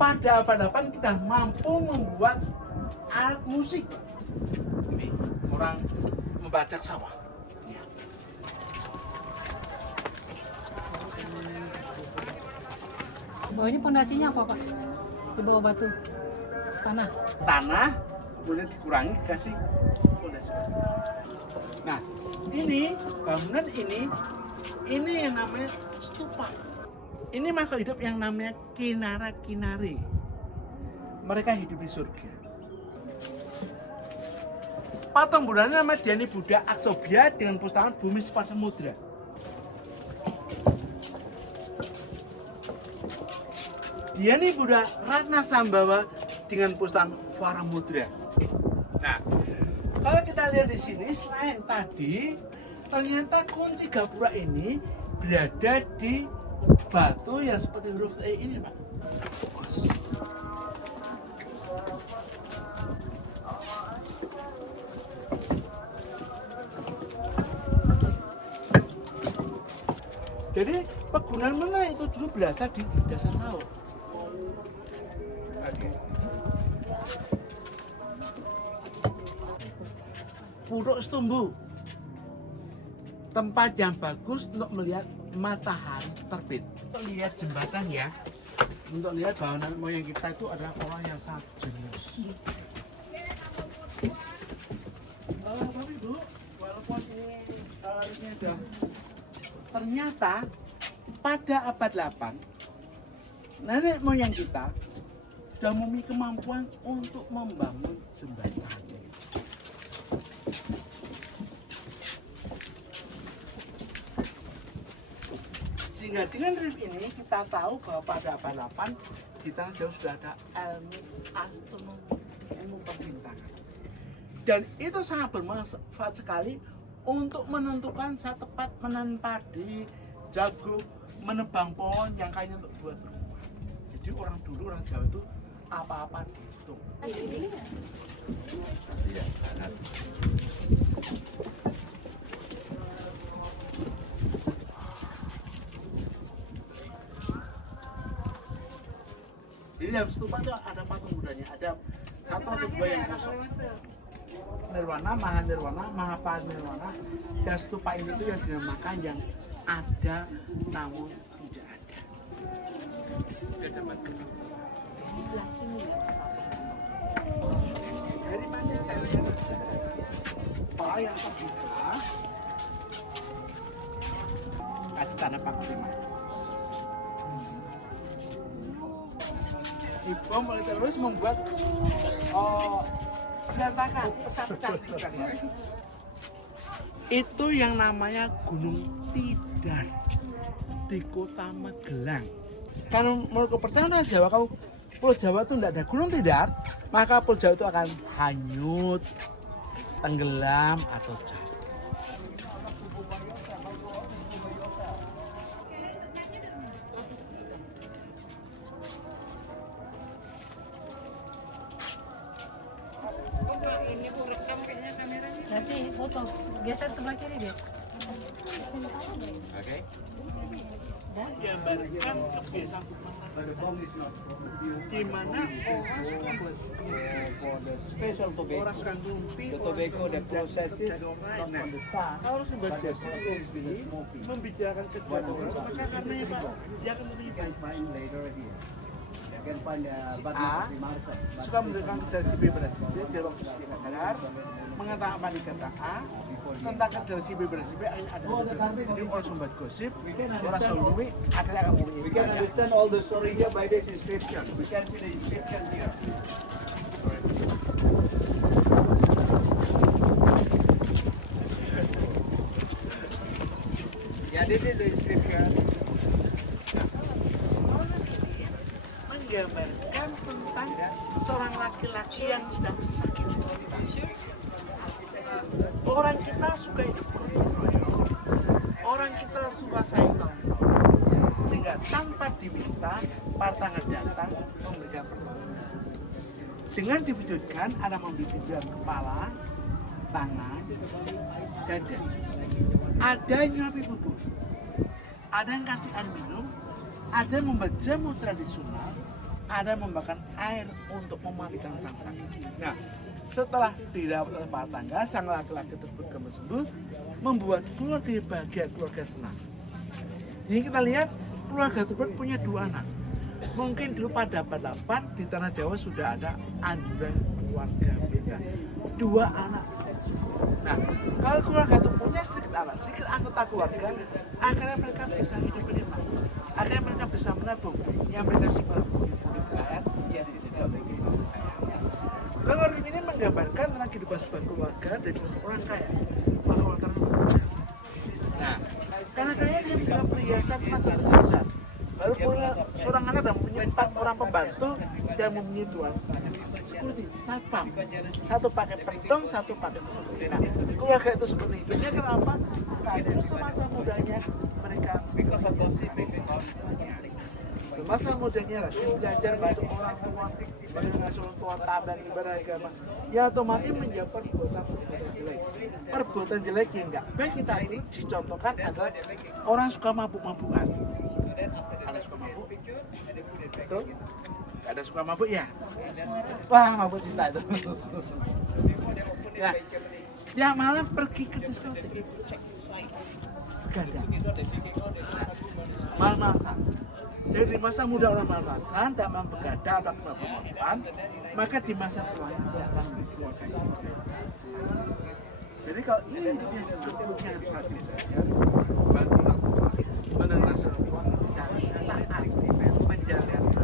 pada abad 8 kita mampu membuat alat musik. Ini orang membajak sawah. Bawah ini pondasinya apa Pak? Di bawah batu tanah. Tanah kemudian dikurangi dikasih fondasi. Nah, ini bangunan ini yang namanya stupa. Ini makhluk hidup yang namanya kinara-kinari. Mereka hidup di surga. Patung Buddha namanya Dhyani Buddha Aksobhya dengan pustakaan bumi sifat samudra. Dhyani Buddha Ratna Sambawa dengan pustakaan Varamudra. Nah, kalau kita lihat di sini selain tadi, ternyata kunci gapura ini berada di batu yang seperti huruf E ini, Pak. Jadi pegunungan mana itu dulu berasal di dasar laut. Puruk Setumbu, tempat yang bagus untuk melihat matahari terbit. Untuk lihat jembatan ya, untuk lihat bahwa nenek moyang kita itu adalah orang yang sangat jenius. Bapak Ibu, walaupun ini sudah ternyata pada abad 8 nenek moyang kita sudah memiliki kemampuan untuk membangun jembatan. Sehingga dengan rif ini kita tahu bahwa pada abad 8 kita sudah ada ilmu astronomi, ilmu perbintangan. Dan itu sangat bermanfaat sekali untuk menentukan saat tepat menanam padi, jagung, menebang pohon yang kayaknya untuk buat rumah. Jadi orang dulu, orang Jawa itu apa-apa dihitung. Iya, benar. Jadi dalam stupa itu ada patung Buddhanya, ada satu atau dua yang kosong. Nirwana, Maha Nirwana, Maha Parinirwana. Dan stupa ini tuh yang dinamakan yang ada namun tidak ada. Dari mana kalian? Pak yang terbuka kasih tanda panglima. Ibu mulai terus membuat berantakan, pecah-pecah. Itu yang namanya Gunung Tidar di Kota Magelang. Karena menurut kepercayaan Jawa, kalau Pulau Jawa itu tidak ada Gunung Tidar, maka Pulau Jawa itu akan hanyut, tenggelam atau jatuh. Nanti foto, geser sebelah kiri deh. Oke. Menggambarkan kebiasaan masyarakat di mana orang suka buat Special tobacco. orang suka ngumpi, The tobacco that processes from the sun. kalau sudah biasa ngumpi membicarakan kedua orang, maka karena ya Pak, dia akan lebih baik. A suka mendengarkan dari si B pada si C, dia waktu si sadar mengatakan apa di kata A tentang dari si B pada si B ada jadi orang sumbat gosip, orang selalu akhirnya akan memilih. We can understand all the story here by this inscription. We can see the inscription here. Yeah, this is the inscription. Menggambarkan tentang seorang laki-laki yang sedang sakit. Orang kita suka hidup gotong royong, orang kita suka saling tolong, sehingga tanpa diminta pasangan datang memberikan pertolongan. Dengan diwujudkan ada memberikan kepala, tangan, dada. Ada yang nyuapi bubur, ada yang kasih air minum, ada yang membuat jamu tradisional, ada yang membakar air untuk mematikan sang sakit. Nah, setelah dirawat oleh para tangga, sang laki-laki tersebut kembali sembuh, membuat keluarga bahagia, keluarga senang. Jadi kita lihat keluarga tersebut punya 2 anak. Mungkin dulu pada abad 8 di tanah Jawa sudah ada anjuran keluarga beda. 2 anak. Nah, kalau keluarga itu punya sedikit anak, sedikit anggota keluarga, akhirnya mereka bisa hidup beriman. Akhirnya mereka bisa menabung yang mereka simpan di kekayaan yang dijadi oleh kekayaan. Kalau ini menggambarkan tentang kehidupan sebuah keluarga dan orang kaya. Para orang kaya. Nah, karena kaya dia punya perhiasan emas yang besar. Lalu punya seorang anak dan punya 4 orang pembantu dan mempunyai 2 security, satpam. 1 pakai pedang, 1 pakai security. Nah, keluarga itu seperti hidupnya kenapa? Karena semasa mudanya mereka semasa mudanya rajin belajar bantu orang tua, mengasuh orang tua, taat ibadah agama, ya otomatis menjadi perbuatan jelek. Perbuatan jelek yang enggak baik kita ini dicontohkan adalah orang suka mabuk-mabukan. Ada suka mabuk? Betul? Ada suka mabuk ya? Wah, mabuk cinta itu. Ya, ya malah pergi ke diskotik. Ganda. Mal-malsan. Jadi di masa muda orang mal-malsan, tak mau begadang, tak mau mabukan, maka di masa tuanya dia akan keluarga. Jadi kalau ini dia sesungguhnya harus hati bantu orang tua, menerima seorang tua, dan taat menjalankan.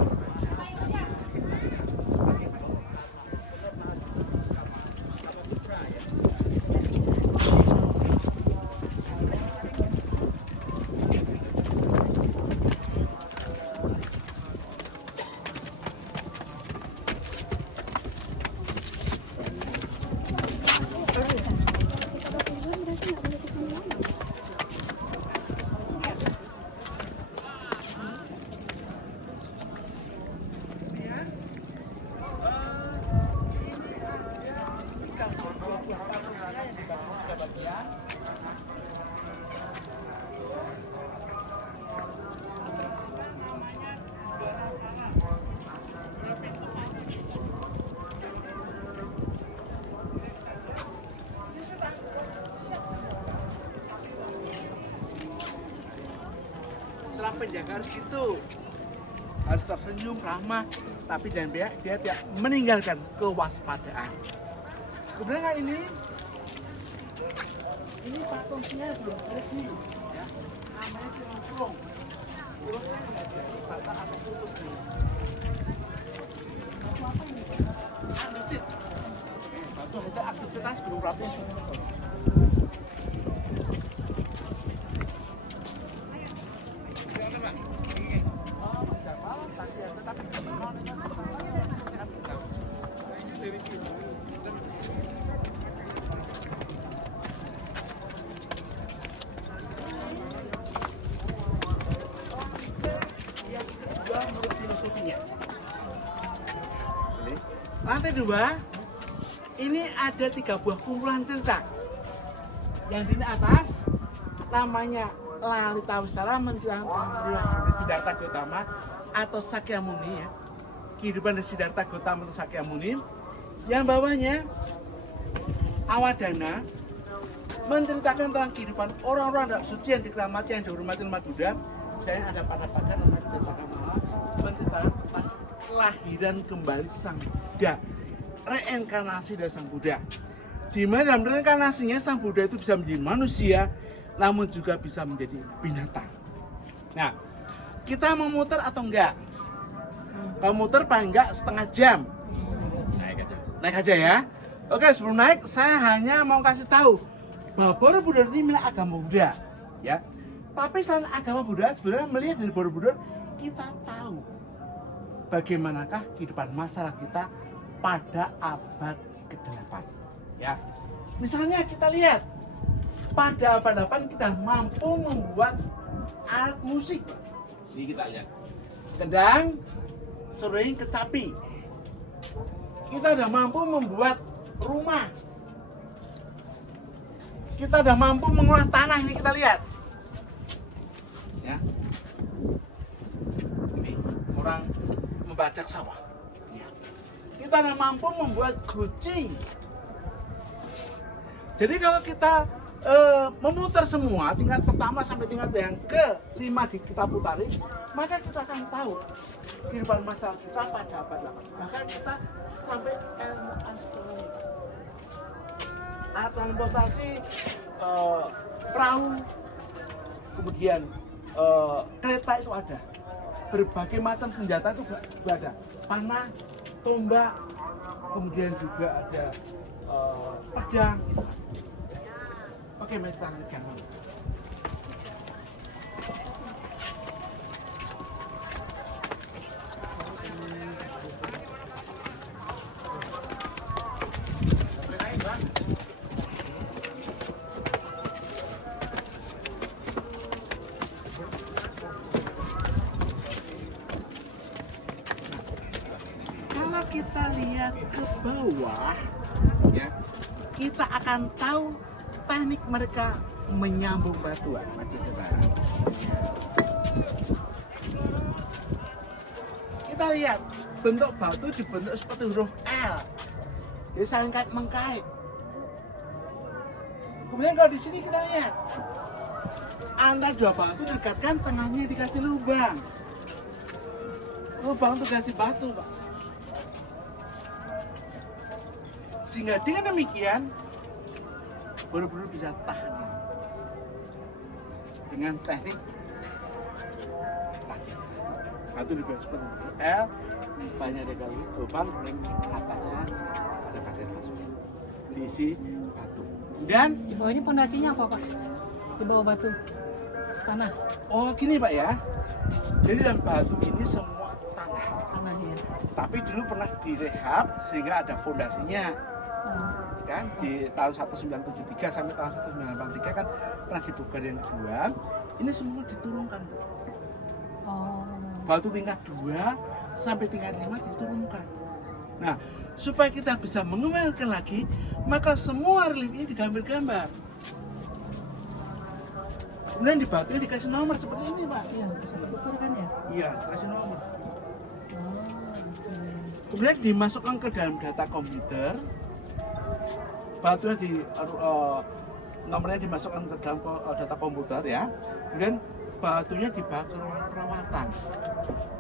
Penjaga harus itu harus tersenyum ramah, tapi jangan dia tidak meninggalkan kewaspadaan. Kemudian ini patungnya belum jadi, ya. Namanya Cirongkrong. Urusnya nggak ada batang atau putus nih. Batu apa ini? Andesit. Batu hasil aktivitas gunung berapi. Lantai 2 ini ada 3 buah kumpulan cerita. Yang di atas namanya Lalita Wistara menceritakan Siddhartha Gautama atau Sakyamuni, ya. Kehidupan Siddhartha Gautama atau Sakyamuni. Yang bawahnya Awadana menceritakan tentang kehidupan orang-orang dalam suci yang dikeramati, yang dihormati umat Buddha. Dan ada pada bagian menceritakan tentang kelahiran kembali sang Buddha, reinkarnasi dari sang Buddha. Di mana dalam reinkarnasinya sang Buddha itu bisa menjadi manusia, namun juga bisa menjadi binatang. Nah, kita mau muter atau enggak? Kalau muter paling enggak setengah jam. Naik aja ya. Oke, sebelum naik saya hanya mau kasih tahu bahwa Borobudur ini milik agama Buddha, ya. Tapi selain agama Buddha, sebenarnya melihat dari Borobudur kita tahu bagaimanakah kehidupan masyarakat kita pada abad ke-8, ya. Misalnya kita lihat pada abad 8 kita mampu membuat alat musik. Ini kita lihat. Kendang, sering, kecapi. Kita sudah mampu membuat rumah. Kita sudah mampu mengolah tanah, ini kita lihat. Ya. Ini orang membajak sawah. Ya. Kita tidak mampu membuat guci. Jadi kalau kita memutar semua tingkat pertama sampai tingkat yang ke-5 kita putari, maka kita akan tahu kehidupan masyarakat kita pada abad 8. Bahkan kita sampai ilmu astronomi, transportasi, perahu, kemudian kereta itu ada, berbagai macam senjata itu juga ada, panah, tombak, kemudian juga ada pedang. Oke, mari kita lanjutkan. Kalau kita lihat ke bawah, ya, kita akan tahu teknik mereka menyambung batuan. Kita lihat bentuk batu dibentuk seperti huruf L, jadi saling kait mengkait. Kemudian kalau di sini kita lihat antara dua batu dekatkan, tengahnya dikasih lubang. Lubang itu kasih batu, Pak. Sehingga dengan demikian benar-benar bisa tahan dengan teknik tadi. Batu dibuat seperti L, banyak dikali lubang, dan katanya ada karet masuk diisi batu. Dan Di bawah ini pondasinya apa, Pak? Di bawah batu tanah. oh gini Pak ya, jadi dalam batu ini semua tanah. Tanahnya. Tapi dulu pernah direhab sehingga ada fondasinya. Kan di tahun 1973 sampai tahun 1983 kan pernah dibuka yang kedua, ini semua diturunkan. Oh. Batu tingkat 2 sampai tingkat 5 diturunkan. Nah, supaya kita bisa mengembalikan lagi, maka semua relief ini digambar-gambar. Kemudian di batunya dikasih nomor seperti ini, Pak. Iya, bisa diukur kan ya? Iya, dikasih nomor. Oh, oke. Kemudian dimasukkan ke dalam data komputer. Batunya nomornya dimasukkan ke dalam data komputer ya. Kemudian batunya dibawa ke ruang perawatan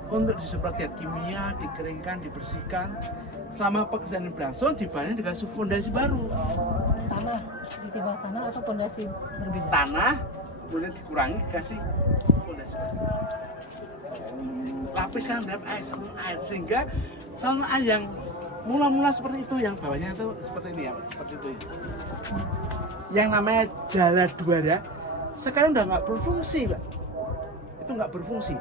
untuk disemprot zat kimia, dikeringkan, dibersihkan. Selama pekerjaan berlangsung, dibawahnya dikasih fondasi baru. Tanah, ditiba tanah atau pondasi berbeda? Tanah, kemudian dikurangi dikasih fondasi baru. Lapiskan dalam air, saluran air, sehingga saluran air yang mula-mula seperti itu, yang bawahnya itu seperti ini ya, seperti itu. Yang namanya jala duara sekarang udah nggak berfungsi, Pak. Itu nggak berfungsi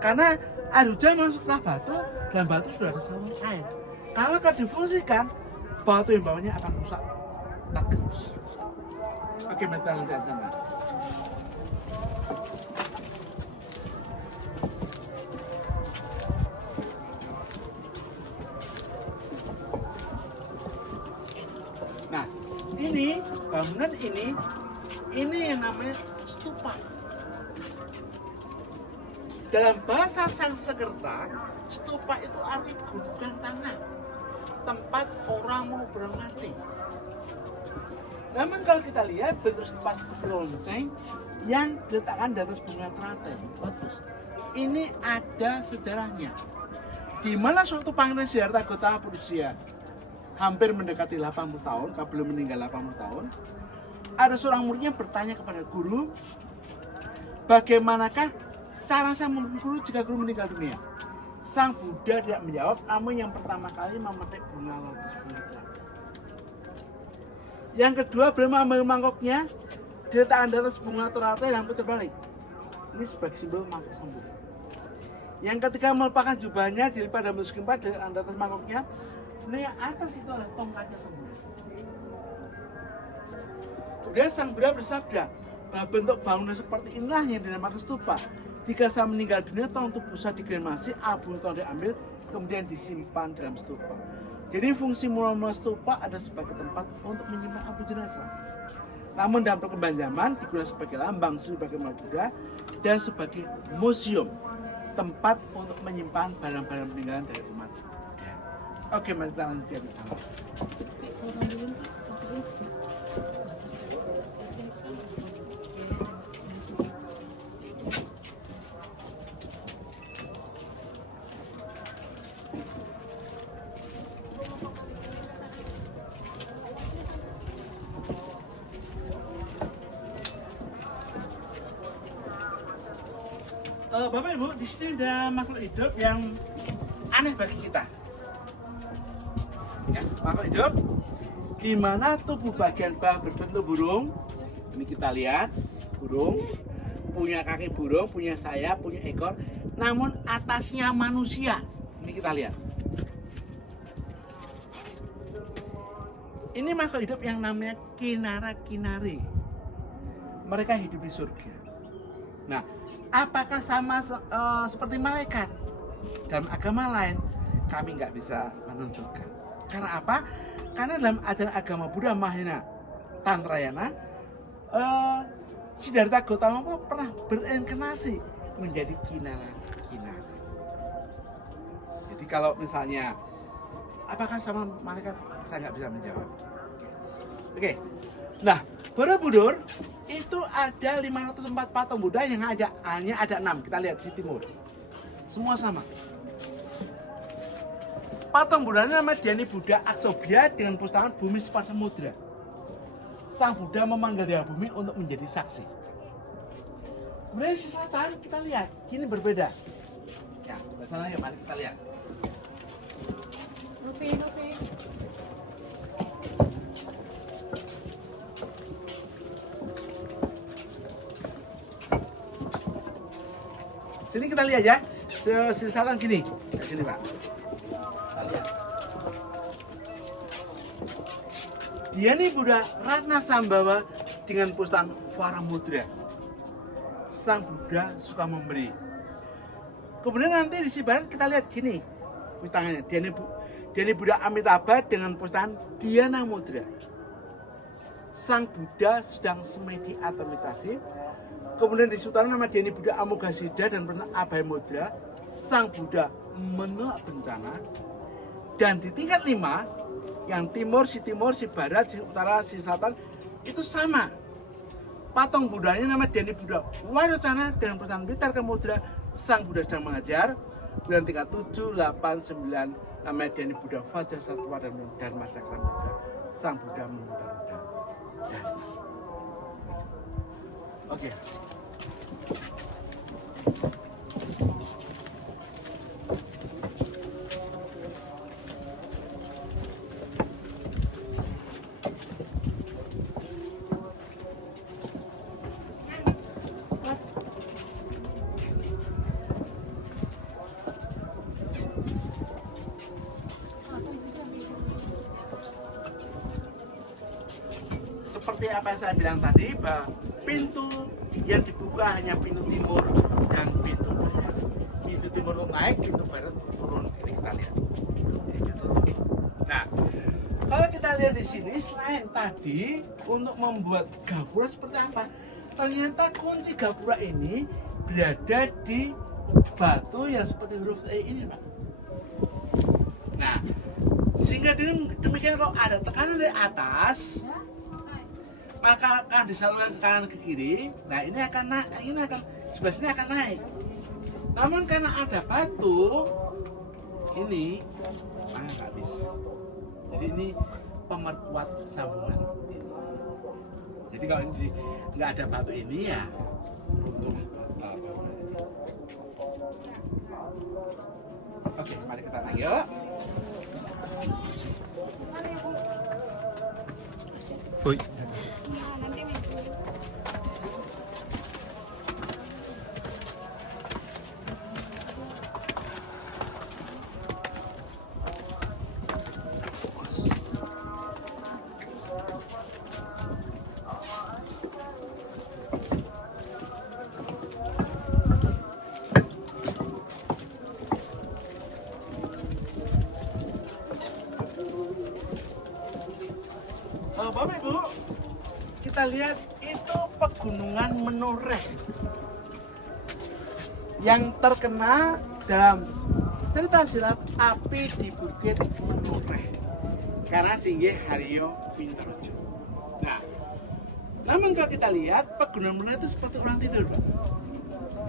karena air hujan masuklah batu, dan batu sudah ada saluran air. Kalau akan difungsikan, batu yang bawahnya akan rusak tak terus. Oke, kita lihat sana. Nah, ini bangunan ini yang namanya stupa. Dalam bahasa Sanskerta, stupa itu arti gundukan tanah, tempat orang mau bermati. Namun kalau kita lihat bentuk stupa seperti lonceng yang diletakkan di atas bunga teratai, bagus. Ini ada sejarahnya. Di mana suatu Pangeran Siddhartha Gautama berusia hampir mendekati 80 tahun, kalau belum meninggal 80 tahun, ada seorang muridnya bertanya kepada guru, bagaimanakah cara saya menurut guru jika guru meninggal dunia? Sang Buddha tidak menjawab, namun yang pertama kali memetik bunga lotus bunga. Yang kedua, beliau mengambil mangkoknya, diletakkan di atas bunga teratai dan putar balik. Ini sebagai simbol mangkok sembuh. Yang ketiga, melepaskan jubahnya, dilipat dan menulis keempat, di atas mangkoknya. Nah, yang atas itu adalah tongkatnya sembuh. Kemudian sang Buddha bersabda bahwa bentuk bangunan seperti inilah yang dinamakan stupa. Jika saya meninggal dunia, tolong tubuh saya dikremasi, abu tolong diambil, kemudian disimpan dalam stupa. Jadi fungsi mula-mula stupa ada sebagai tempat untuk menyimpan abu jenazah. Namun dalam perkembangan zaman digunakan sebagai lambang sebagai Buddha dan sebagai museum. tempat untuk menyimpan barang-barang peninggalan dari umat Buddha. Oke, mari kita lanjutkan bersama. Turun dulu nih. Bapak Ibu, di sini ada makhluk hidup yang aneh bagi kita. Ya, makhluk hidup di mana tubuh bagian bawah berbentuk burung. Ini kita lihat, burung punya kaki burung, punya sayap, punya ekor, namun atasnya manusia. Ini kita lihat. Ini makhluk hidup yang namanya kinara-kinari. Mereka hidup di surga. Nah, apakah sama seperti malaikat? Dalam agama lain, kami nggak bisa menentukan. Karena apa? Karena dalam ajaran agama Buddha Mahayana Tantrayana, Siddhartha Gautama pernah berinkarnasi menjadi kinara-kinari. Jadi kalau misalnya, apakah sama malaikat? Saya nggak bisa menjawab. Oke. Nah, Borobudur itu ada 504 patung Buddha yang hanya ada 6. Kita lihat di timur. Semua sama. Patung Buddha nama Dhyani Buddha Aksobhya dengan pustakan bumi sepan samudra. Sang Buddha memanggil dewa bumi untuk menjadi saksi. Kemudian di selatan kita lihat, ini berbeda. Ya, ke sana yuk, mari kita lihat. Rupi. Sini kita lihat ya, selatan gini. Ke sini Pak. Kita lihat. Dhyani Buddha Ratna Sambhawa dengan pustakan Varamudra. Sang Buddha suka memberi. Kemudian nanti di sebelah kita lihat gini, pustakannya Dhyani Buddha Amitabha dengan pustakan Dhyana Mudra. Sang Buddha sedang semedi atau meditasi. Kemudian di utara nama Dhyani Buddha Amoghasiddha dan pernah Abhay Mudra. Sang Buddha menolak bencana. Dan di tingkat 5, yang timur, si barat, si utara, si selatan, itu sama. Patung Buddhanya nama Dhyani Buddha Warocana dengan pernah Vitarka Mudra. Sang Buddha sedang mengajar. Kemudian tingkat 7, 8, 9, namanya Dhyani Buddha Vajrasattva dan Dharma Cakra Mudra. Sang Buddha memutar roda. Oke. Seperti apa yang saya bilang tadi, bahwa pintu yang dibuka hanya pintu timur dan pintu barat. Pintu timur naik, pintu barat turun. Ini kita lihat. Ini ditutup. Nah, kalau kita lihat di sini, selain tadi untuk membuat gapura seperti apa, ternyata kunci gapura ini berada di batu yang seperti huruf E ini, Pak. Nah, sehingga demikian kalau ada tekanan dari atas, maka akan disalurkan ke kanan ke kiri. Nah, ini akan naik, ini akan sebelah sini akan naik. Namun karena ada batu ini, maka nggak bisa. Jadi ini pemerkuat sambungan. Jadi kalau ini nggak ada batu ini ya untuk Oke, mari kita naik yuk. Oi. Bapak Ibu, kita lihat itu pegunungan Menoreh. yang terkenal dalam cerita silat api di Bukit Menoreh karena singgih Haryo Pintorojo. Nah, namun kalau kita lihat pegunungan Menoreh itu seperti orang tidur,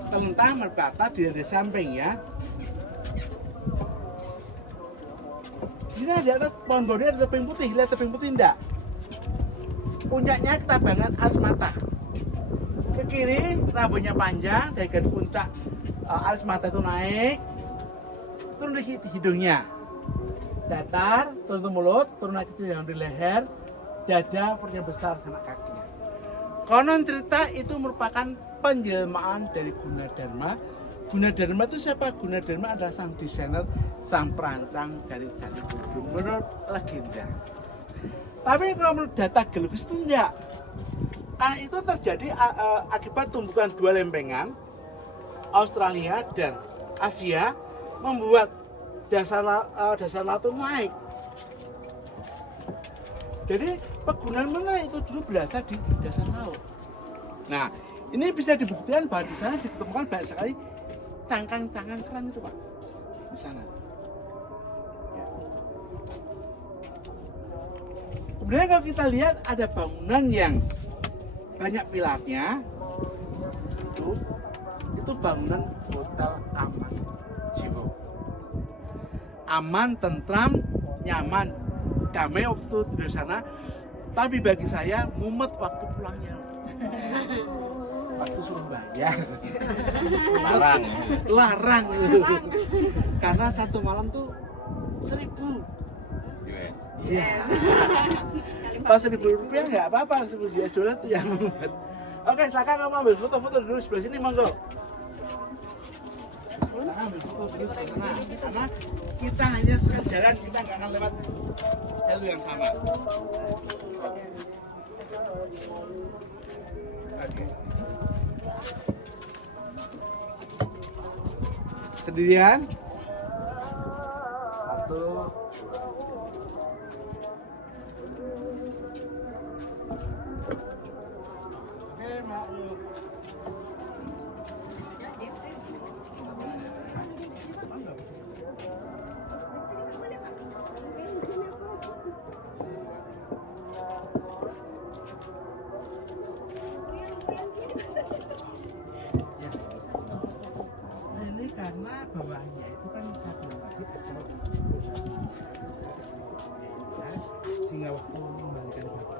terlentang merpata di samping ya. Ini di atas pohon bodi ada tebing putih, lihat tebing putih enggak? Puncaknya Ketabangan Alas Mata. Ke kiri rambutnya panjang dari garis puncak alis mata itu naik, turun di hidungnya, datar, turun ke mulut, turun lagi ke di leher, dada, perutnya besar, sanak kakinya. Konon cerita itu merupakan penjelmaan dari Gunadarma. Gunadarma itu siapa? Gunadarma adalah sang desainer, sang perancang dari Candi Borobudur. Menurut legenda. Tapi kalau menurut data geologis itu enggak. Karena itu terjadi akibat tumbukan dua lempengan Australia dan Asia membuat dasar laut itu naik. Jadi pegunungan mana itu dulu berasal di dasar laut. Nah, ini bisa dibuktikan bahwa di sana ditemukan banyak sekali cangkang-cangkang kerang itu, Pak, di sana. Ya. Kemudian kalau kita lihat ada bangunan yang banyak pilarnya, itu bangunan Hotel Aman Jiwo. Aman, tentram, nyaman, damai waktu di sana. Tapi bagi saya mumet waktu pulangnya. Waktu suruh bayar. Larang. Karena satu malam tuh 1.000 US. Iya. Kalau 1.000 rupiah nggak apa-apa, 1.000 US dollar tuh yang mumet. Oke, silakan kamu ambil foto-foto dulu sebelah sini, monggo. Ambil foto dulu sebelah sana. Karena kita hanya sejalan, kita nggak akan lewat jalur yang sama. Oke. Sendirian? Satu. Oke, Mak. Ini karena bawahnya itu kan satu lagi ada sehingga waktu mengembalikan bapak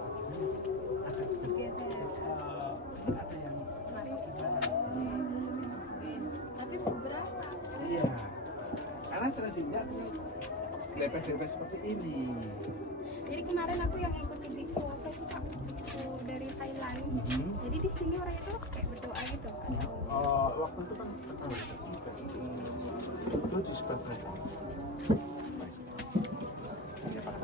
ada yang Tapi beberapa. iya karena selanjutnya lepes-lepes seperti ini. Jadi kemarin aku yang ikuti biksu Osho itu Kak, biksu dari Thailand. Jadi di sini orang itu kayak berdoa gitu atau Waktu itu kan ketahui itu di sebelah belakang. Ya, Pak.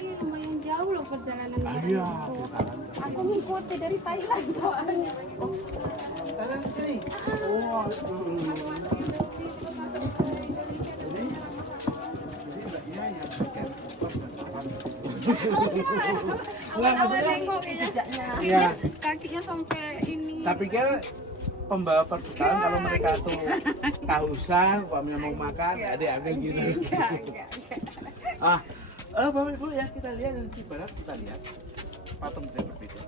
tapi lumayan jauh loh perjalanan Iya, itu. perjalanan. Aku ngikuti dari Thailand soalnya. Thailand ke sini. Oh, jadi mbaknya yang bagian kos dan papan. Awal-awal nengok kayaknya. Iya. Kakinya sampai ini. Saya pikir pembawa perbekalan kalau mereka tuh kehausan, umpamanya mau makan, adik-adik gitu. Enggak. Bapak Ibu ya, kita lihat dari sisi barat, kita lihat patung yang berbeda.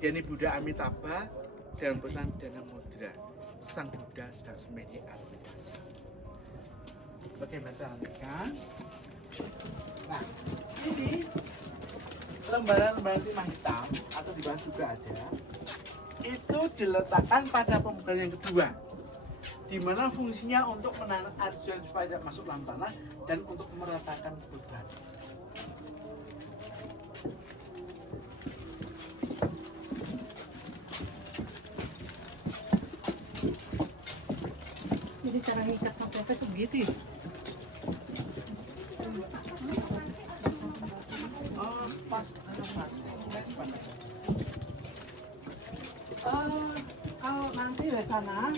Ini Buddha Amitabha dan pesan Dana Mudra. Sang Buddha sedang semeditasi. Bagaimana kita lanjutkan? Nah, ini lembaran-lembaran timah hitam atau di bawah juga ada. Itu diletakkan pada pembukaan yang kedua, di mana fungsinya untuk menahan air hujan supaya tidak masuk dalam tanah dan untuk meratakan kebutuhan. Jadi cara ngikat sampai itu begitu ya? Pas. Kalau nanti dari sana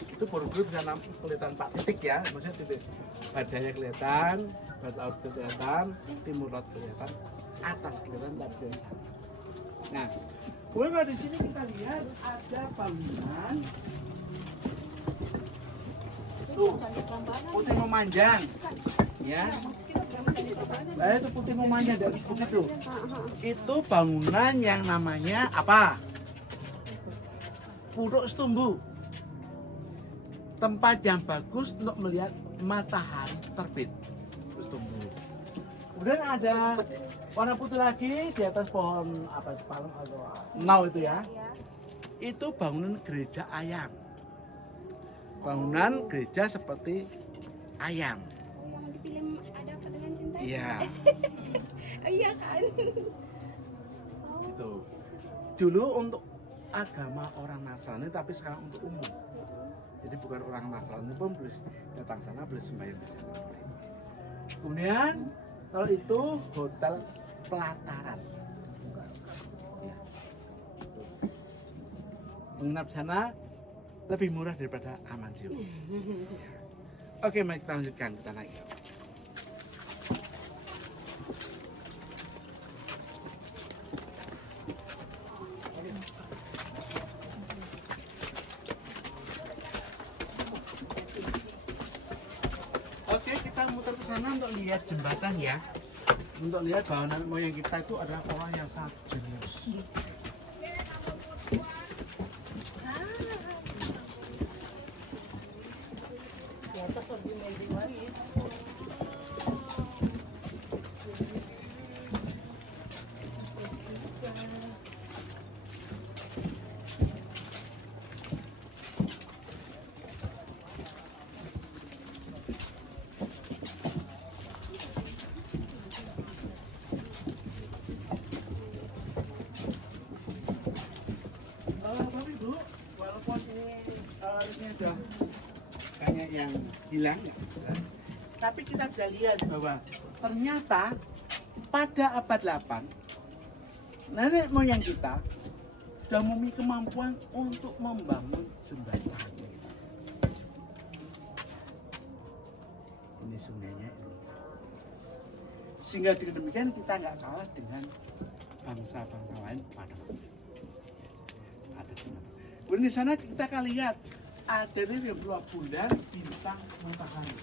itu Borobudur bisa kelihatan 4 titik ya, maksudnya titik badannya kelihatan, barat laut kelihatan, timur laut kelihatan, atas kelihatan, tapi dari sana. Nah, Kemudian kalau di sini kita lihat ada bangunan tuh putih memanjang, ya. Nah, itu putih memanjang dari bukit itu. Itu bangunan yang namanya apa? Puruk Setumbu. Tempat yang bagus untuk melihat matahari terbit. Puruk Setumbu. Kemudian ada warna putih lagi di atas pohon apa itu, palem atau nau itu ya. Itu bangunan gereja ayam. Bangunan gereja seperti ayam. Yang di film Ada Apa Dengan Cinta? Iya. Iya kan? Gitu. Dulu untuk agama orang Nasrani, tapi sekarang untuk umum. Jadi bukan orang Nasrani pun boleh datang sana, boleh sembahyang di sana. Kemudian kalau itu hotel pelataran. Ya. Menginap di sana lebih murah daripada Aman Jiwa. Oke, mari kita lanjutkan, kita naik. Oke, kita muter ke sana untuk lihat jembatan ya. Untuk lihat bahwa nenek moyang kita itu adalah orang yang sangat jenius. Di atas lebih amazing lagi. Bapak Ibu, walaupun ini udah banyak yang hilang ya, jelas. Tapi kita bisa lihat bahwa ternyata pada abad 8 nenek moyang kita sudah memiliki kemampuan untuk membangun jembatan. Ini sungainya ini. Sehingga dengan demikian kita nggak kalah dengan bangsa-bangsa lain pada waktu itu. Ada jembatan. Kemudian di sana kita akan lihat ada yang dua bulan, bintang, matahari.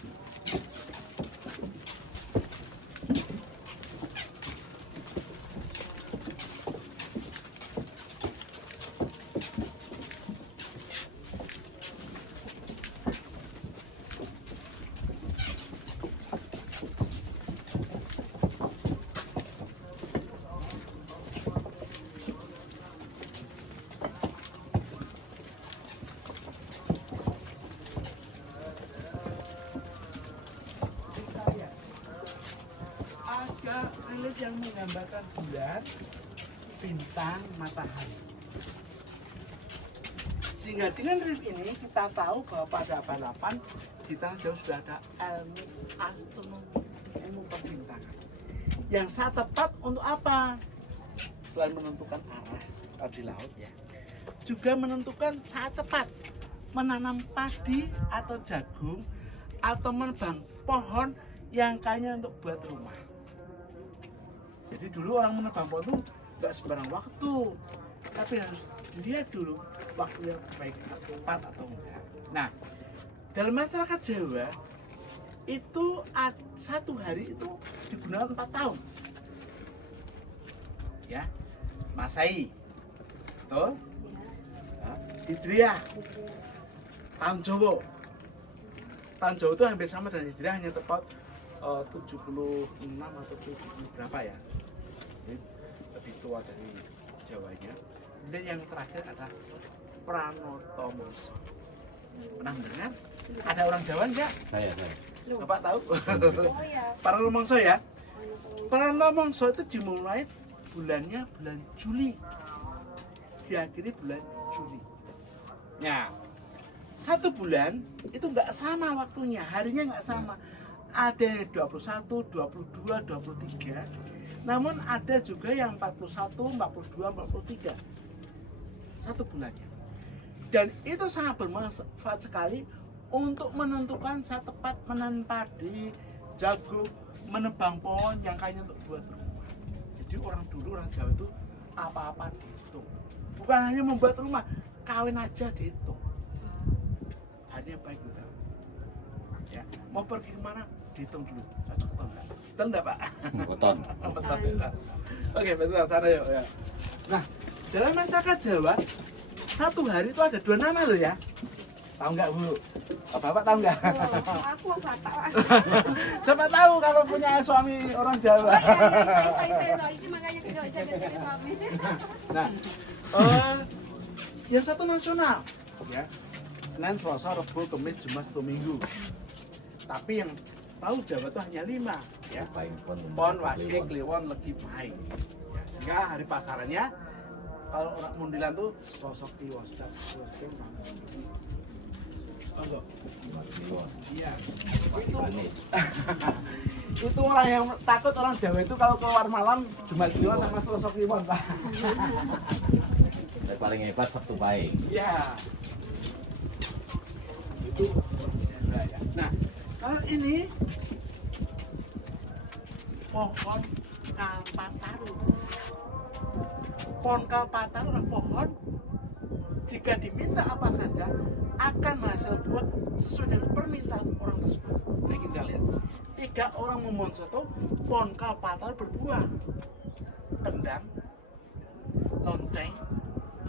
Ada relief yang menggambarkan bulan, bintang, matahari. Sehingga dengan relief ini kita tahu bahwa pada abad 8 di tanah jauh sudah ada ilmu astronomi, ilmu perbintangan. Yang sangat tepat untuk apa? Selain menentukan arah di laut ya, juga menentukan saat tepat menanam padi atau jagung atau menebang pohon yang kayaknya untuk buat rumah. Jadi dulu orang menebang pohon itu nggak sembarang waktu, tapi harus dilihat dulu waktunya baik tepat atau enggak. Nah, dalam masyarakat Jawa itu satu hari itu digunakan 4 tahun. Ya, Masehi, betul? Hijriah, tahun Jawa. Tahun Jawa itu hampir sama dengan Hijriah, hanya tepat 76 atau 70 berapa ya. Jadi lebih tua dari Jawanya. Kemudian yang terakhir adalah Pranoto Mongso. Pernah mendengar? Ada orang Jawa enggak? Saya. Bapak tahu? Oh ya. Pranoto Mongso ya. Pranoto Mongso itu dimulai bulannya bulan Juli. Diakhiri bulan Juli. Nah, 1 bulan itu nggak sama waktunya, harinya nggak sama. Ada 21, 22, 23. Namun ada juga yang 41, 42, 43. 1 bulannya. Dan itu sangat bermanfaat sekali untuk menentukan saat tepat menanam padi, jagung, menebang pohon yang kayaknya untuk buat rumah. Jadi orang dulu, orang Jawa itu apa-apa dihitung. Bukan hanya membuat rumah, kawin aja dihitung. Hanya baik juga. Ya, mau pergi kemana? Dihitung dulu. Cocok atau enggak? Betul enggak, Pak? Beton. Betul. Ya. Oke, betul. Sana yuk. Ya. Nah, dalam masyarakat Jawa, satu hari itu ada 2 nama loh ya. Tahu nggak Bu? Oh, Bapak tahu nggak? Oh, aku apa tahu. Siapa tahu kalau punya suami orang Jawa. Saya tahu itu makanya tidak jaga suami. Nah, yang satu nasional, ya. Senin, Selasa, Rabu, Kamis, Jumat, Sabtu, Minggu. Tapi yang tahu Jawa itu hanya 5, ya. Pon, Wage, Kliwon, Legi, Pahing. Ya, sehingga hari pasarannya kalau orang Mundilan tuh sosok Kliwon, iya. Itu orang yang takut orang Jawa itu kalau keluar malam Jumat Kliwon sama sosok Kliwon, Pak. Yang paling hebat Sabtu Pahing. Iya. Itu ya. Nah, kalau ini pohon kalpataru. Pohon kalpataru adalah pohon jika diminta apa saja akan menghasilkan buah sesuai dengan permintaan orang tersebut. Nah, kita lihat 3 orang memohon soto, pohon kalpataru berbuah. Kendang, lonceng,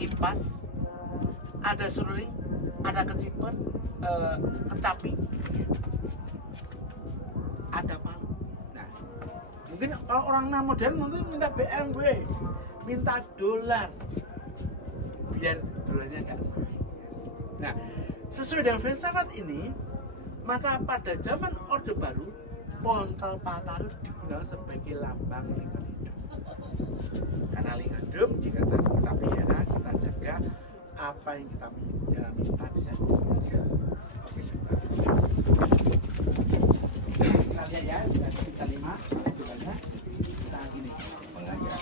kipas, ada seruling, ada keciper, kecapi, ada palu. Nah, mungkin kalau orang modern mungkin minta BMW, minta dolar, biar dolarnya nggak naik. Nah, sesuai dengan filsafat ini, maka pada zaman Orde Baru, pohon kalpataru digunakan sebagai lambang lingkungan hidup. Karena lingkungan hidup jika kita pelihara, kita jaga, apa yang kita minta bisa dijaga. Oke, kita lihat ya, kita 5, doanya kita gini, mengajar.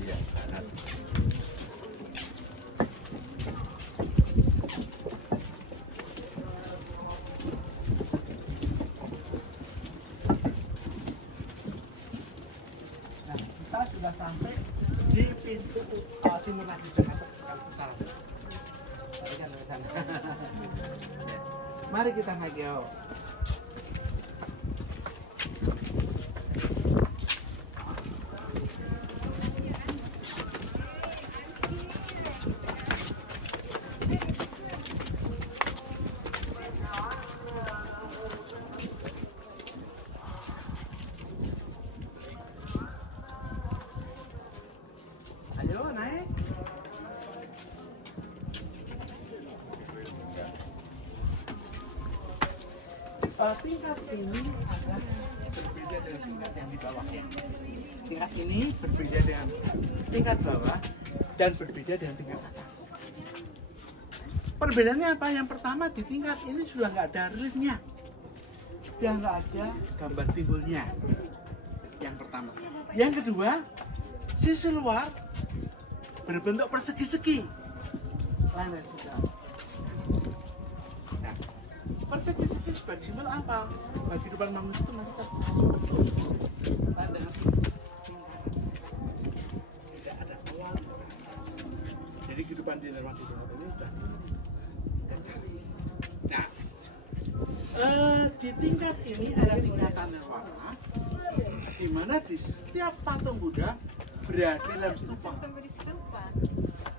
Iya, kanan. Nah, kita sudah sampai di pintu timur lagi Jakarta sekali utara. Tadi kan dari sana. Mari kita naik yuk. Ayo naik. Tingkat ini ada berbeda dengan tingkat yang di bawah ya. Tingkat ini berbeda dengan tingkat bawah dan berbeda dengan tingkat atas. Perbedaannya apa? Yang pertama di tingkat ini sudah nggak ada reliefnya, sudah nggak ada gambar timbulnya. Yang pertama. Yang kedua, sisi luar berbentuk persegi-segi. Lain sudah. Nah, persegi-segi sebagai simbol apa? Bagi kehidupan manusia itu masih terbentuk. Dengan tingkat. Tidak ada awal. Jadi kehidupan di dalam ini sudah. Nah, di tingkat ini ada tingkatan nirwana, di mana di setiap patung Buddha berada dalam stupa.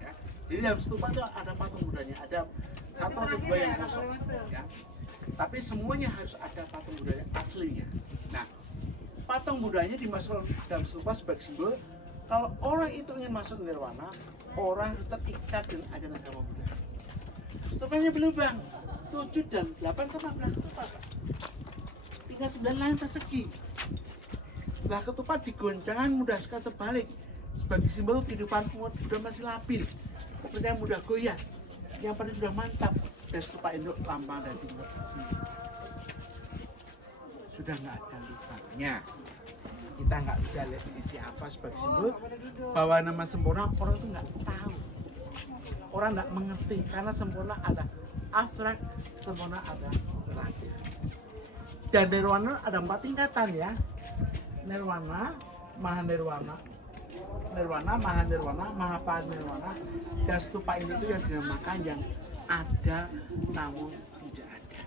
Ya, jadi dalam stupa itu ada patung Buddhanya, ada satu atau 2 yang kosong. Ya. Tapi semuanya harus ada patung Buddhanya aslinya. Nah, patung Buddhanya dimasukkan dalam stupa sebagai simbol kalau orang itu ingin masuk nirwana, orang itu terikat dengan ajaran agama Buddha. Stupanya berlubang 7 dan 8 sama 11 stupa, Pak. Tinggal 9 lain persegi. Nah, ketupat digoncangkan mudah sekali terbalik sebagai simbol kehidupan umat Buddha masih labil, mereka mudah goyah. Yang paling sudah mantap dan stupa induk lambang dan tingkat asli. Sudah nggak ada lubangnya. Kita nggak bisa lihat isi apa sebagai simbol bahwa nama sempurna orang itu nggak tahu. Orang nggak mengerti karena sempurna ada abstrak, sempurna ada relatif. Dan nirwana ada 4 tingkatan ya. nirwana, maha nirwana, nirwana, maha nirwana, maha parinirwana. Dan stupa ini itu yang dinamakan yang ada namun tidak ada,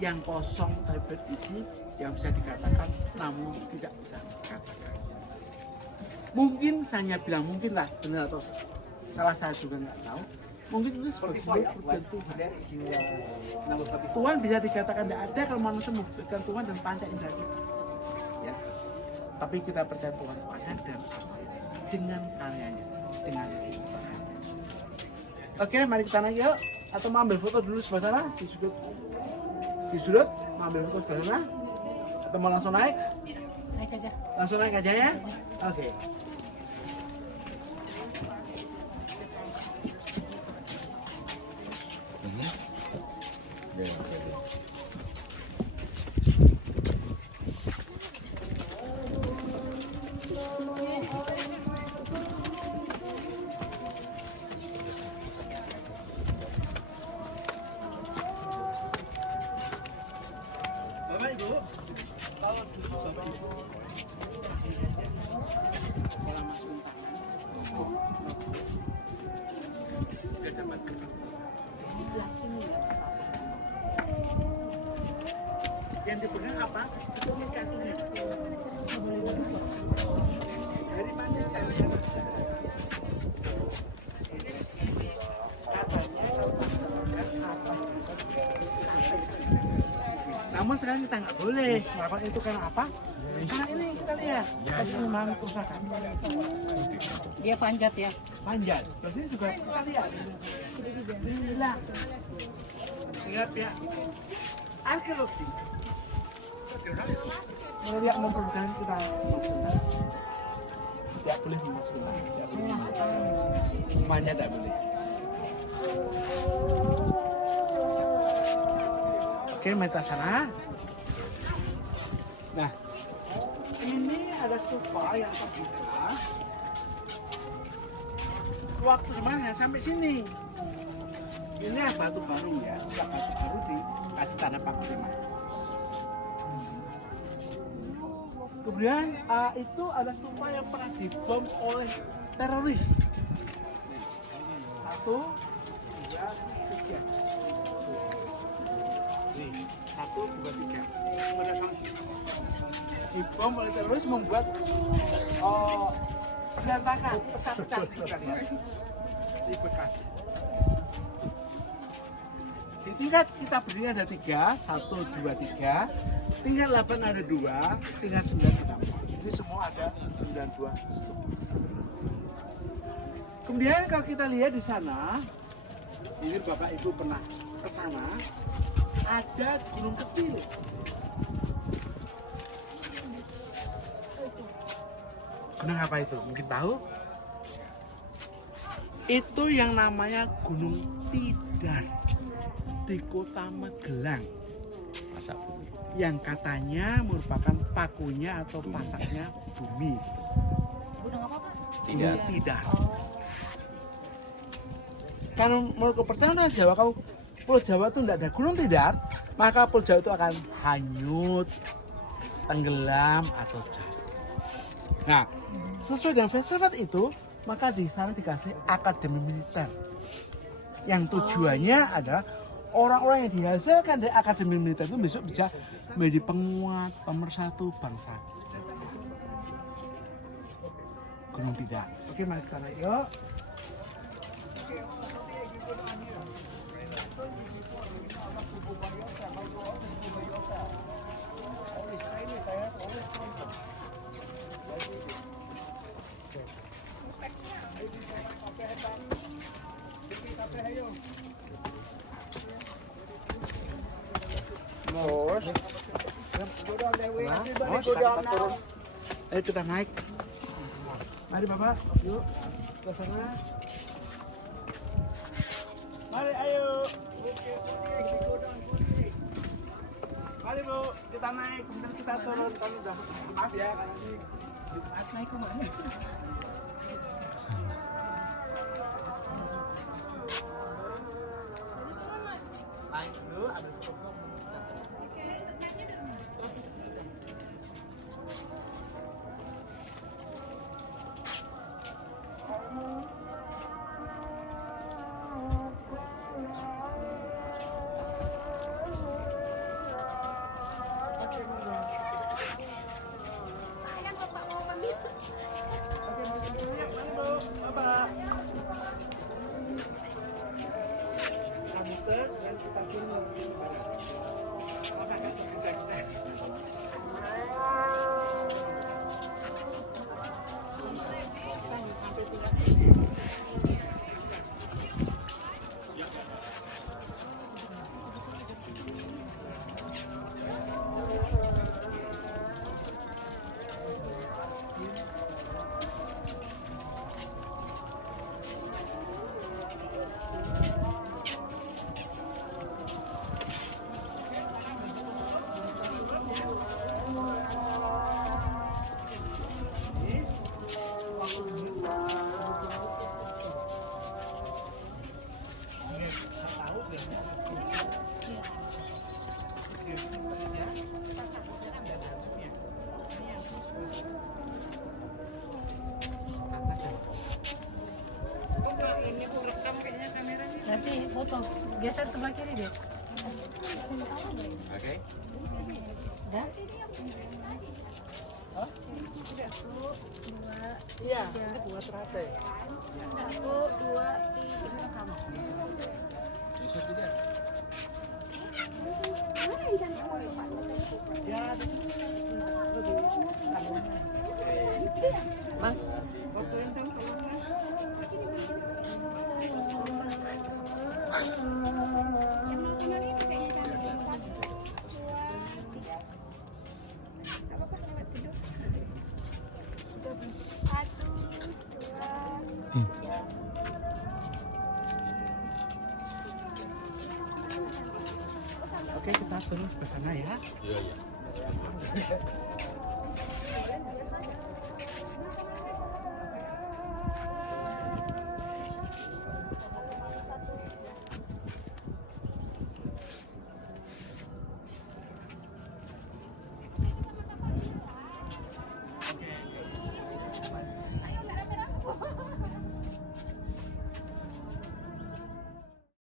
yang kosong tapi berisi, yang bisa dikatakan namun tidak bisa dikatakan. Mungkin saya bilang mungkin lah, benar atau salah, saya juga nggak tahu. Mungkin itu seperti Tuhan. Tuhan bisa dikatakan tidak ada kalau manusia membuktikan Tuhan dan panca indera kita. Ya. Tapi kita percaya Tuhan ada dan dengan karyanya, dengan Tuhan. Oke, mari kita naik yuk. Atau mau ambil foto dulu sebelah sana di sudut. Di sudut, mau ambil foto sebelah sana. Atau mau langsung naik? Naik aja. Langsung naik aja ya. Oke. Bapak Ibu, kalau dulu Bapak Ibu pola masukin tangan, dia dapat yang diberikan apa? Itu kakinya. Dari mana kalian? Namun sekarang kita nggak boleh melakukan itu karena apa? Karena ini kita lihat kasih memahami kerusakan. Dia panjat ya. Panjat. Terus ini juga kita lihat. Inilah. Sehingga pihak arkeologi melihat memperlukan kita memasukkan. Tidak boleh memasukkan. Tidak boleh memasukkan. Semuanya tidak boleh. Oke, meta sana. Nah, ini ada stupa yang terbuka. Waktu mana sampai sini? Ini batu baru ya, batu baru dikasih tanda Panglima. Kemudian itu ada stupa yang pernah dibom oleh teroris. 1, 2, 3. 1, 2, 3. Dibom oleh teroris membuat berantakan, pecah-pecah kita lihat di Bekasi. Di tingkat kita berdiri ada 3, 1, 2, 3. Tingkat 8 ada 2, tingkat 9 ada 4. Jadi semua ada 92 stupa. Kemudian kalau kita lihat di sana, ini Bapak Ibu pernah ke sana, ada gunung kecil. Gunung apa itu? Mungkin tahu? Itu yang namanya Gunung Tidar di Kota Magelang. Masak bumi. Yang katanya merupakan pakunya atau pasaknya bumi. Gunung apa Pak? Gunung Tidar. Karena menurut kepercayaan Jawa, kalau Pulau Jawa itu tidak ada gunung Tidar, maka Pulau Jawa itu akan hanyut, tenggelam atau jatuh. Nah, sesuai dengan filsafat itu, maka di sana dikasih akademi militer. Yang tujuannya adalah orang-orang yang dihasilkan dari akademi militer itu besok bisa menjadi penguat, pemersatu bangsa. Gunung Tidar. Oke, mari kita naik yuk. Ayo kita naik. Mari Bapak, yuk ke sana. Mari ayo. Mari Bu, kita naik, kemudian kita turun. Kalau udah maaf ya, karena ini naik ke mana? Naik dulu, habis itu foto. Geser sebelah kiri deh. Oke. Udah? Iya, ini bunga teratai. 1, 2, 3 sama. Mana yang cantik mau Pak? Ya, di sini. Mas, fotoin dong kalau Mas. Yang mana ini kayaknya cantik. 1, 2, 3. Gak apa-apa lewat tidur. 1, 2, 3. Oke, kita terus ke sana ya. Iya, iya.